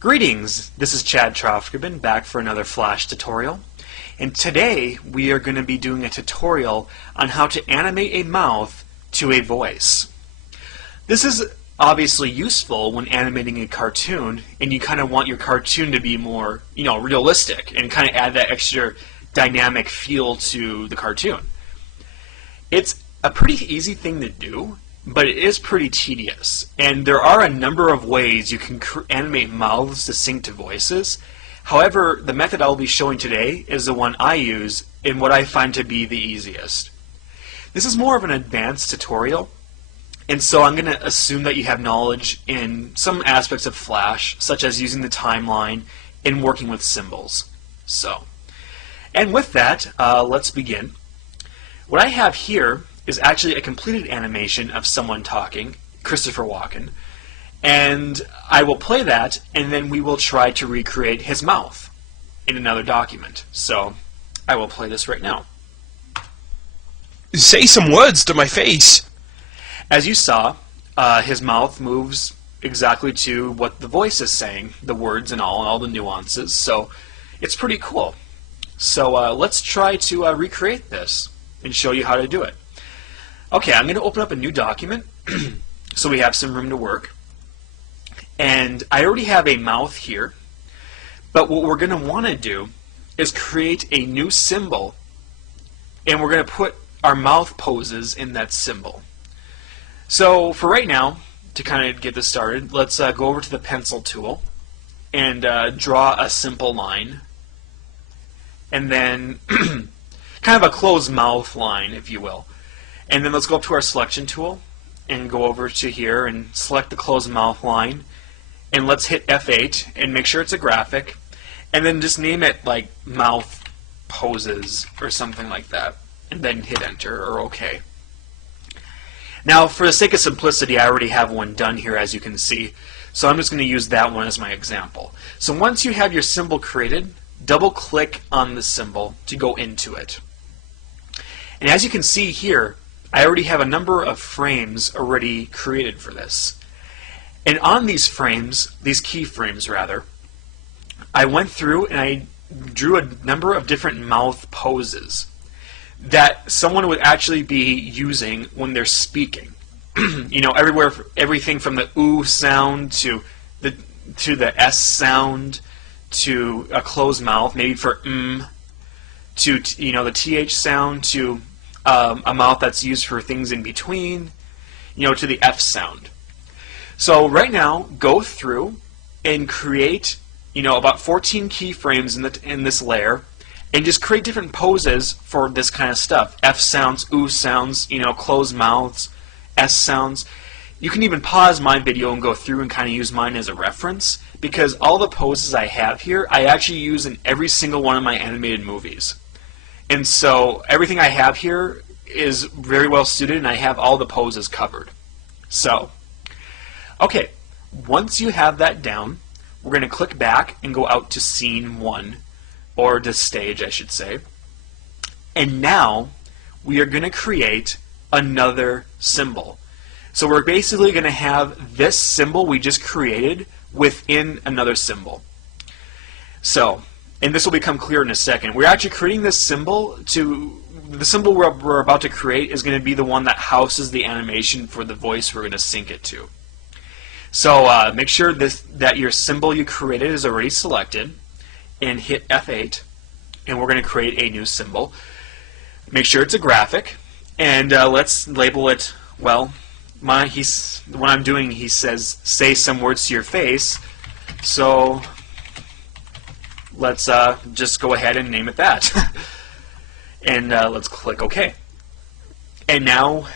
Greetings, this is Chad Trofgeben back for another Flash tutorial, and today we are going to be doing a tutorial on how to animate a mouth to a voice. This is obviously useful when animating a cartoon and you kind of want your cartoon to be more, realistic and kind of add that extra dynamic feel to the cartoon. It's a pretty easy thing to do, but it is pretty tedious, and there are a number of ways you can animate mouths to sync to voices. However, the method I'll be showing today is the one I use and what I find to be the easiest. This is more of an advanced tutorial, and so I'm going to assume that you have knowledge in some aspects of Flash, such as using the timeline and working with symbols. And with that, let's begin. What I have here is actually a completed animation of someone talking, Christopher Walken, and I will play that and then we will try to recreate his mouth in another document. So I will play this right now. Say some words to my face. As you saw, his mouth moves exactly to what the voice is saying, the words and all the nuances, so it's pretty cool. So let's try to recreate this and show you how to do it. Okay, I'm going to open up a new document so we have some room to work. And I already have a mouth here, but what we're going to want to do is create a new symbol, and we're going to put our mouth poses in that symbol. So for right now, to kind of get this started, let's go over to the pencil tool and draw a simple line, and then kind of a closed mouth line, if you will. And then let's go up to our selection tool and go over to here and select the closed mouth line, and let's hit F8 and make sure it's a graphic, and then just name it like mouth poses or something like that, and then hit enter or OK. Now for the sake of simplicity, I already have one done here, as you can see, so I'm just going to use that one as my example. So once you have your symbol created, double click on the symbol to go into it. And as you can see here, I already have a number of frames already created for this. And on these frames, these keyframes rather, I went through and I drew a number of different mouth poses that someone would actually be using when they're speaking. Everything from the ooh sound to the S sound to a closed mouth, maybe for to the TH sound, to a mouth that's used for things in between, to the F sound. So right now, go through and create, about 14 keyframes in this layer, and just create different poses for this kind of stuff. F sounds, ooh sounds, closed mouths, S sounds. You can even pause my video and go through and kind of use mine as a reference, because all the poses I have here, I actually use in every single one of my animated movies. And so everything I have here is very well suited, and I have all the poses covered. So, okay, once you have that down, we're going to click back and go out to scene 1, or to stage, I should say. And now we are going to create another symbol. So we're basically going to have this symbol we just created within another symbol. So, and this will become clear in a second. We're actually creating this symbol the symbol we're about to create is going to be the one that houses the animation for the voice we're going to sync it to. So make sure that your symbol you created is already selected, and hit F8, and we're going to create a new symbol. Make sure it's a graphic, and let's label it, well, what I'm doing, he says, say some words to your face, so let's just go ahead and name it that. And let's click OK. And now,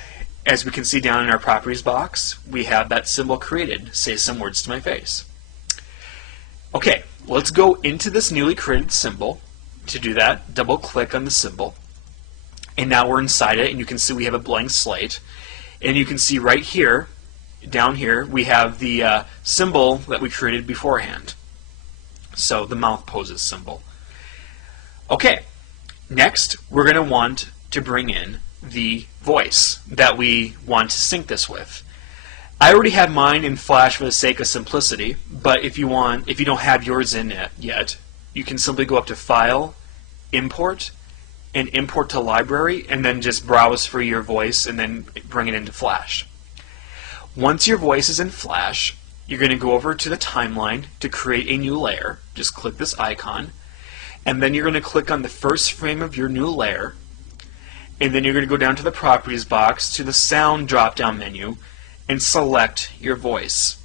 as we can see down in our properties box, we have that symbol created, say some words to my face. Okay, let's go into this newly created symbol. To do that, double click on the symbol. And now we're inside it, and you can see we have a blank slate. And you can see right here, down here, we have the symbol that we created beforehand. So the mouth poses symbol. Okay, next we're going to want to bring in the voice that we want to sync this with. I already have mine in Flash for the sake of simplicity, but if you don't have yours in it yet, you can simply go up to File, Import, and Import to Library, and then just browse for your voice and then bring it into Flash. Once your voice is in Flash, you're going to go over to the timeline to create a new layer. Just click this icon, and then you're going to click on the first frame of your new layer, and then you're going to go down to the Properties box to the Sound drop-down menu and select your voice.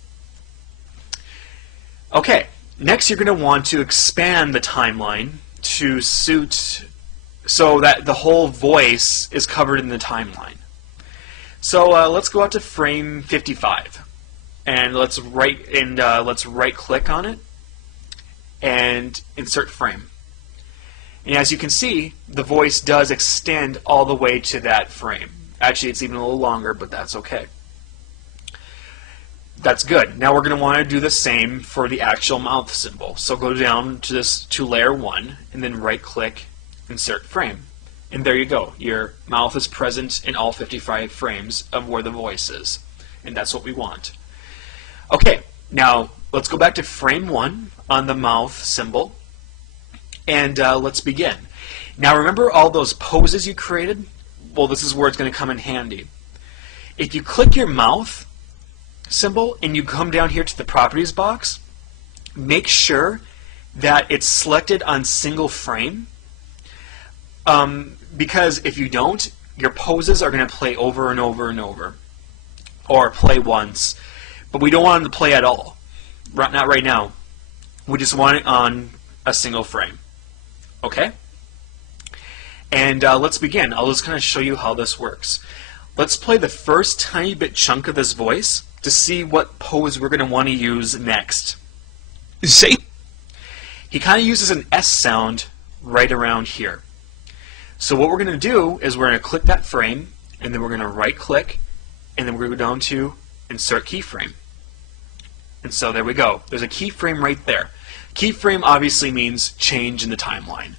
Okay, next you're going to want to expand the timeline to suit so that the whole voice is covered in the timeline. So let's go out to frame 55, and let's right click on it and insert frame. And as you can see, the voice does extend all the way to that frame. Actually, it's even a little longer, but that's okay. That's good. Now we're going to want to do the same for the actual mouth symbol. So go down to layer 1 and then right click, insert frame. And there you go. Your mouth is present in all 55 frames of where the voice is. And that's what we want. Okay, now let's go back to frame 1 on the mouth symbol. And let's begin. Now remember all those poses you created? Well, this is where it's going to come in handy. If you click your mouth symbol and you come down here to the Properties box, make sure that it's selected on single frame, because if you don't, your poses are going to play over and over and over, or play once, but we don't want them to play at all. Not right now. We just want it on a single frame. Okay? And let's begin. I'll just kind of show you how this works. Let's play the first tiny bit chunk of this voice to see what pose we're going to want to use next. Say. He kind of uses an S sound right around here. So what we're going to do is we're going to click that frame, and then we're going to right click, and then we're going to go down to Insert Keyframe. And so there we go. There's a keyframe right there. Keyframe obviously means change in the timeline.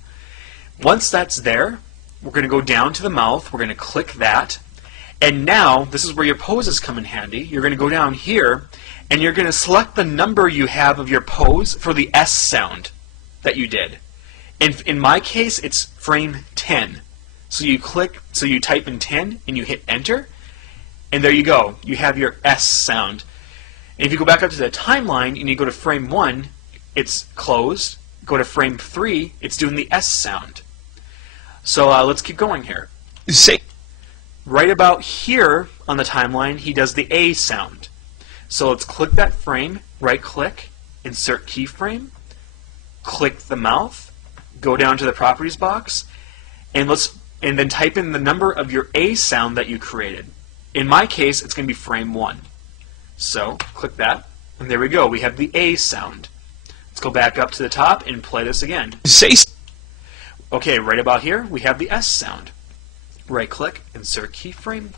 Once that's there, we're going to go down to the mouth, we're going to click that, and now, this is where your poses come in handy. You're going to go down here, and you're going to select the number you have of your pose for the S sound that you did. In my case, it's frame 10. So you type in 10, and you hit enter, and there you go. You have your S sound. And if you go back up to the timeline, and you go to frame 1, it's closed. Go to frame 3, it's doing the S sound. So let's keep going here. Say. Right about here on the timeline, he does the A sound. So let's click that frame, right click, insert keyframe, click the mouth, go down to the Properties box, and then type in the number of your A sound that you created. In my case, it's going to be frame 1. So click that, and there we go. We have the A sound. Let's go back up to the top and play this again. Say. Okay, right about here, we have the S sound. Right click, insert keyframe,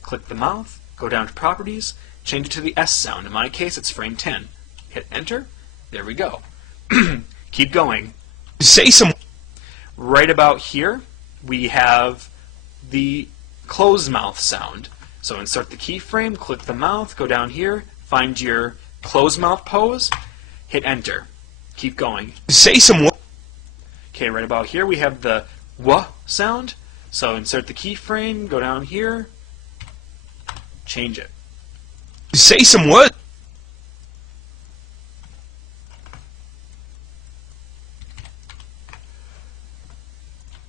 click the mouth, go down to Properties, change it to the S sound. In my case, it's frame 10. Hit enter. There we go. Keep going. Say some. Right about here, we have the closed mouth sound. So insert the keyframe, click the mouth, go down here, find your closed mouth pose, hit enter. Keep going. Say some. Okay, right about here, we have the W sound. So insert the keyframe, go down here, change it. Say some words.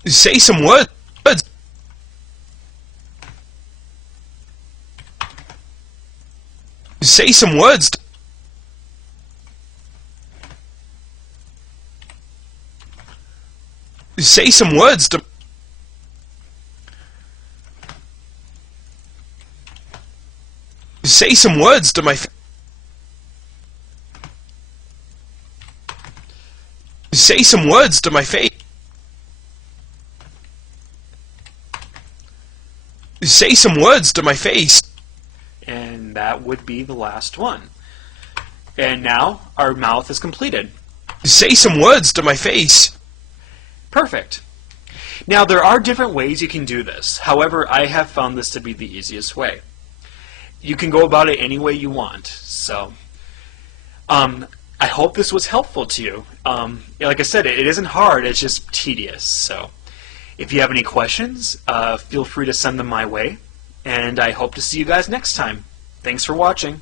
Say some words. Say some words. Say some words to. Say some words to my. Say some words to my face. Say some words to my face. And that would be the last one. And now our mouth is completed. Say some words to my face. Perfect. Now there are different ways you can do this. However, I have found this to be the easiest way. you can go about it any way you want. So, I hope this was helpful to you. Like I said, it isn't hard, it's just tedious. So, if you have any questions, feel free to send them my way, and I hope to see you guys next time. Thanks for watching.